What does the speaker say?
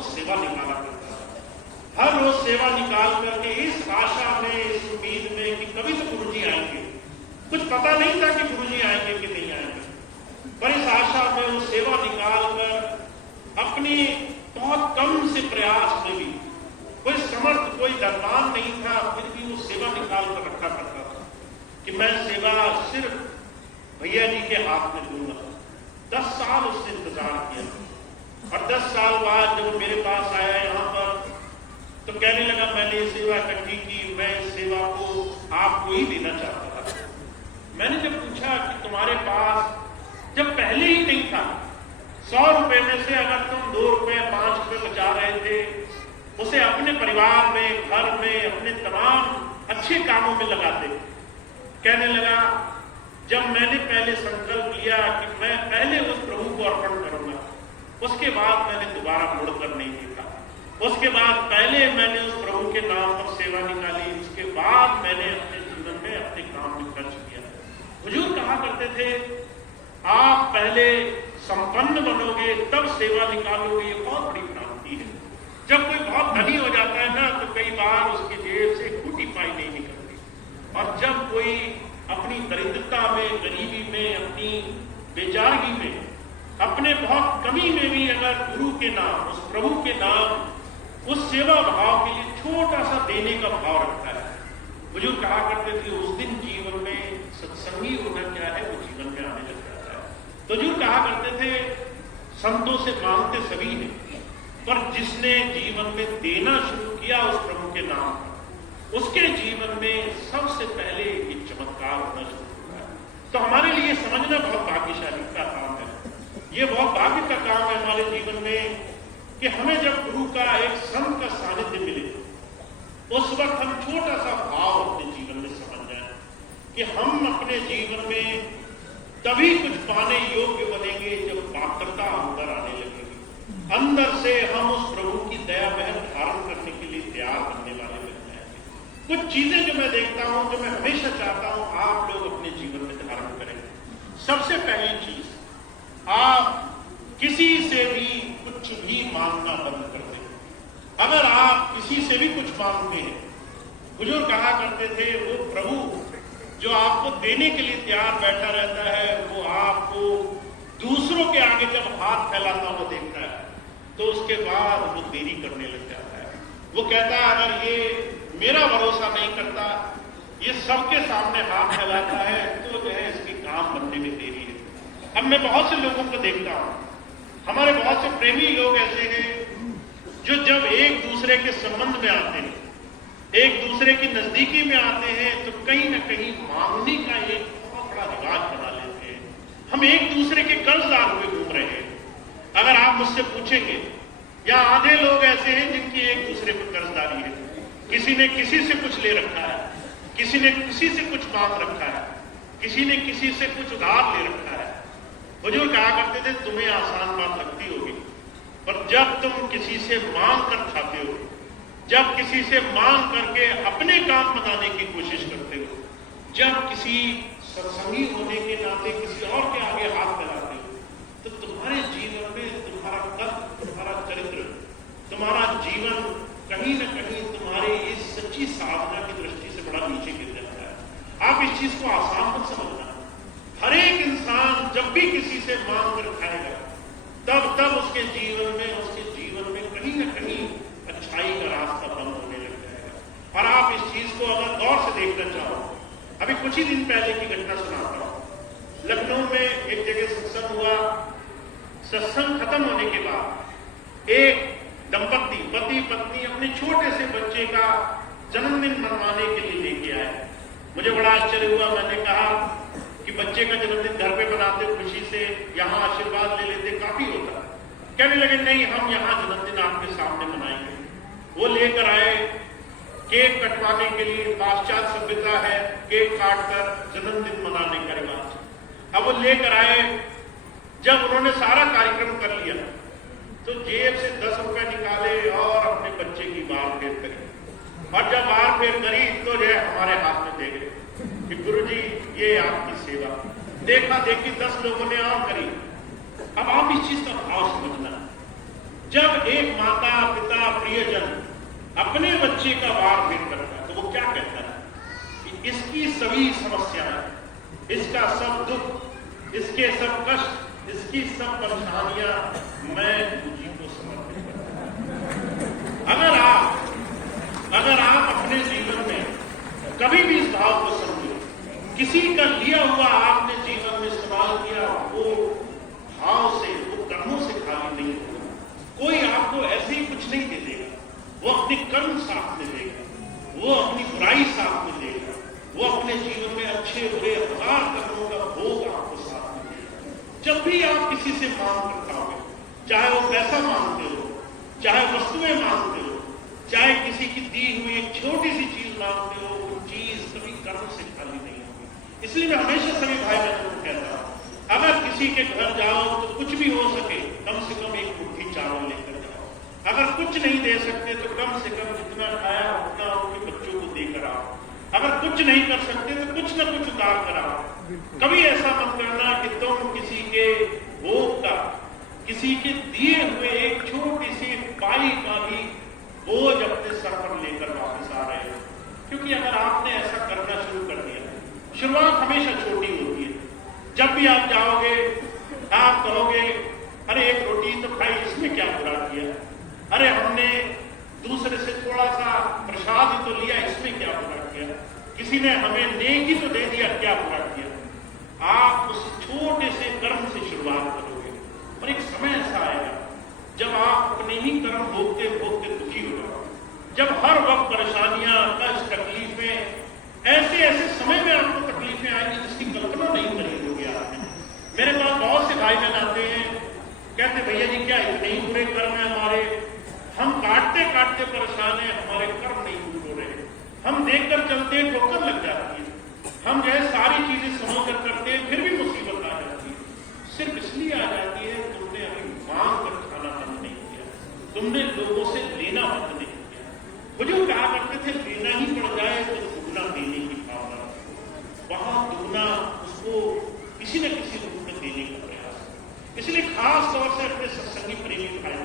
वो सेवा निकाला करता था। हर रोज सेवा निकाल करके इस आशा में, इस उम्मीद में कि कभी तो गुरुजी आएंगे। कुछ पता नहीं था कि गुरुजी आएंगे कि नहीं आएंगे, पर इस आशा में वो सेवा निकाल कर अपनी बहुत कम से प्रयास में भी, कोई समर्थ, कोई धनवान नहीं था, फिर भी वो सेवा निकाल कर रखा करता था कि मैं सेवा सिर्फ भैया जी के हाथ में दूंगा। 10 साल उसने इंतजार किया और 10 साल बाद जब वो मेरे पास आया यहाँ पर तो कहने लगा मैंने ये सेवा इकट्ठी की, मैं इस सेवा को आपको ही देना चाहता था। मैंने जब पूछा कि तुम्हारे पास जब पहले ही नहीं था, 100 रुपए में से अगर तुम 2 रुपए 5 रुपए बचा रहे थे, उसे अपने परिवार में, घर में, अपने तमाम अच्छे कामों में लगाते। कहने लगा जब मैंने पहले संकल्प लिया कि मैं पहले उस प्रभु को अर्पण करूंगा, उसके बाद मैंने दोबारा मुड़कर नहीं देखा। उसके बाद पहले मैंने उस प्रभु के नाम पर सेवा निकाली, उसके बाद मैंने अपने जीवन में अपने काम में खर्च किया। हुजूर कहा करते थे आप पहले संपन्न बनोगे तब सेवा निकालोगे, ये बहुत बड़ी भ्रांति है। जब कोई बहुत धनी हो जाता है ना तो कई बार उसकी जेब से फूटी पाई नहीं निकलती, और जब कोई अपनी दरिद्रता में, गरीबी में, अपनी बेचारगी में, अपने बहुत कमी में भी अगर गुरु के नाम, उस प्रभु के नाम, उस सेवा भाव के लिए छोटा सा देने का भाव रखता है। हुजूर कहा करते थे उस दिन जीवन में सत्संगी होना क्या है वो जीवन में आने लग जाता है। तो हुजूर कहा करते थे संतों से मांगते सभी हैं, पर जिसने जीवन में देना शुरू किया उस प्रभु के नाम पर, उसके जीवन में सबसे पहले ये चमत्कार होना शुरू हुआ है। तो हमारे लिए समझना बहुत भाग्यशाली का काम है, ये बहुत भाग्य का काम है हमारे जीवन में कि हमें जब गुरु का, एक संत का सानिध्य मिले, उस वक्त हम छोटा सा भाव अपने जीवन में समझ जाए कि हम अपने जीवन में तभी कुछ पाने योग्य बनेंगे जब पात्रता अंदर आने लगेगी। अंदर से हम उस प्रभु की दया बहन धारण करने के लिए तैयार बनने वाले बन जाएंगे। कुछ चीजें जो मैं देखता हूं, जो मैं हमेशा चाहता हूं आप लोग अपने जीवन में धारण करें। सबसे पहली चीज, आप किसी से भी कुछ भी मांगना बंद कर दें। अगर आप किसी से भी कुछ मांगते हैं, हुजूर कहा करते थे वो प्रभु जो आपको देने के लिए तैयार बैठा रहता है, वो आपको दूसरों के आगे जब हाथ फैलाता हुआ देखता है तो उसके बाद वो देरी करने लग जाता है। वो कहता है अगर ये मेरा भरोसा नहीं करता, ये सबके सामने हाथ फैलाता है, तो जो है इसकी काम बनने में देरी है। अब मैं बहुत से लोगों को देखता हूं, हमारे बहुत से प्रेमी लोग ऐसे हैं जो जब एक दूसरे के संबंध में आते हैं, एक दूसरे की नजदीकी में आते हैं, तो कहीं ना कहीं मांगने का एक बहुत बड़ा रिवाज बना लेते हैं। हम एक दूसरे के कर्जदार हुए घूम रहे हैं। अगर आप मुझसे पूछेंगे, या आधे लोग ऐसे हैं जिनकी एक दूसरे पर कर्जदारी है, किसी ने किसी से कुछ ले रखा है, किसी ने किसी से कुछ मांग रखा है, किसी ने किसी से कुछ उधार ले रखा है। हुजूर कहा करते थे तुम्हें आसान बात लगती होगी, पर जब तुम किसी से मांग कर खाते हो, जब किसी से मांग करके अपने काम बनाने की कोशिश करते हो, जब किसी सत्संगी होने के नाते किसी और के आगे हाथ फैलाते हो, तो तुम्हारे जीवन में तुम्हारा कद, तुम्हारा चरित्र, तुम्हारा जीवन कहीं न कहीं तुम्हारे इस सच्ची साधना की दृष्टि से बड़ा नीचे गिर जाता है। आप इस चीज को आसान मत समझना। हर एक इंसान जब भी किसी से मांग कर खाएगा, तब उसके जीवन में कहीं न कहीं अच्छाई का रास्ता बंद होने लग जाएगा। और आप इस चीज को अगर गौर से देखना चाहो, अभी कुछ ही दिन पहले की घटना सुनाता हूं। लखनऊ में एक जगह सत्संग हुआ। सत्संग खत्म होने के बाद एक दंपत्ति, पति पत्नी, अपने छोटे से बच्चे का जन्मदिन मनवाने के लिए लेके आए। मुझे बड़ा आश्चर्य हुआ। मैंने कहा कि बच्चे का जन्मदिन घर पे मनाते खुशी से, यहाँ आशीर्वाद ले लेते, काफी होता। कहने लगे नहीं, हम यहाँ जन्मदिन आपके सामने मनाएंगे। वो लेकर आए केक कटवाने के लिए, पाश्चात्य सभ्यता है, केक काटकर जन्मदिन मनाने का रिवाज। अब वो लेकर आए, जब उन्होंने सारा कार्यक्रम कर लिया तो जेब से 10 रुपए निकाले और अपने बच्चे की बाल फेर करी। और जब बाल फेर करी तो जो हमारे हाथ में दे गए कि गुरुजी ये आपकी सेवा। देखा देखी 10 लोगों ने और करी। अब आप इस चीज का भाव समझना, जब एक माता पिता प्रियजन अपने बच्चे का वार भेंट करता है तो वो क्या कहता है कि इसकी सभी समस्याएं, इसका सब दुख, इसके सब कष्ट, इसकी सब परेशानियां मैं गुरुजी को समर्पित करता हूं। अगर आप अपने जीवन में कभी भी इस भाव को समझो, किसी का लिया हुआ आपने जीवन में इस्तेमाल किया, वो भाव से, वो कर्मों से खाली नहीं होगा। कोई आपको ऐसे ही कुछ नहीं दे देगा, वो अपने कर्म साथ में देगा, वो अपनी बुराई साथ में देगा, वो अपने जीवन में अच्छे बुरे हजार कर्मों का भोग आपको साथ में देगा। जब भी आप किसी से मांग कर खाओगे, चाहे वो पैसा मांगते हो, चाहे वस्तुएं मांगते हो, चाहे किसी की दी हुई एक छोटी सी चीज मांगते हो, वो चीज कभी कर्म से खाली नहीं होगी। इसलिए मैं हमेशा सभी भाई बहनों को कहता हूं, अगर किसी के घर जाओ तो कुछ भी हो सके कम से कम एक मुट्ठी चावल लेकर जाओ। अगर कुछ नहीं दे सकते तो कम से कम जितना खाया उतना उनके बच्चों को देकर आओ। अगर कुछ नहीं कर सकते तो कुछ ना कुछ उतार कर आओ। कभी ऐसा मत करना कि तुम किसी के भोग का, किसी के दिए हुए एक छोटी सी पाई का भी बोझ अपने सर पर लेकर वापस आ रहे हो। क्योंकि अगर आपने ऐसा करना शुरू कर दिया, शुरुआत हमेशा छोटी होती है। जब भी आप जाओगे आप कहोगे अरे एक रोटी तो खाई, इसमें क्या बुरा किया, अरे हमने दूसरे से थोड़ा सा प्रसाद ही तो लिया, इसमें क्या बुरा किया, किसी ने हमें नेकी तो दे दिया, क्या बुरा किया। आप उस छोटे से कर्म से शुरुआत करोगे और एक समय ऐसा आएगा जब आप अपने ही कर्म भोगते भोगते दुखी हो जाओगे। जब हर वक्त परेशानियां, कष्ट, तकलीफें, ऐसे समय में आपको तकलीफें आएंगी जिसकी कल्पना नहीं करी होगी आपने। मेरे पास बहुत से भाई बहन आते हैं, कहते भैया जी क्या इतने ही बुरे कर्म है हमारे, हम काटते काटते परेशान हैं, हमारे कर्म नहीं दूर हो रहे, हम देखकर चलते हैं ठोकर लग जाती है, हम जो है सारी चीजें समझ कर करते हैं फिर भी मुसीबत आ जाती है। सिर्फ इसलिए आ जाती है तुमने अभी मांग कर खाना बंद नहीं किया, तुमने लोगों से लेना बंद नहीं किया। वो जो कहा करते थे लेना ही पड़ जाए तो दुगना देने की भावना, वहां दुगना उसको किसी न किसी रूप में देने का प्रयास। इसलिए खास तौर से अपने सत्संगी प्रेमी भाई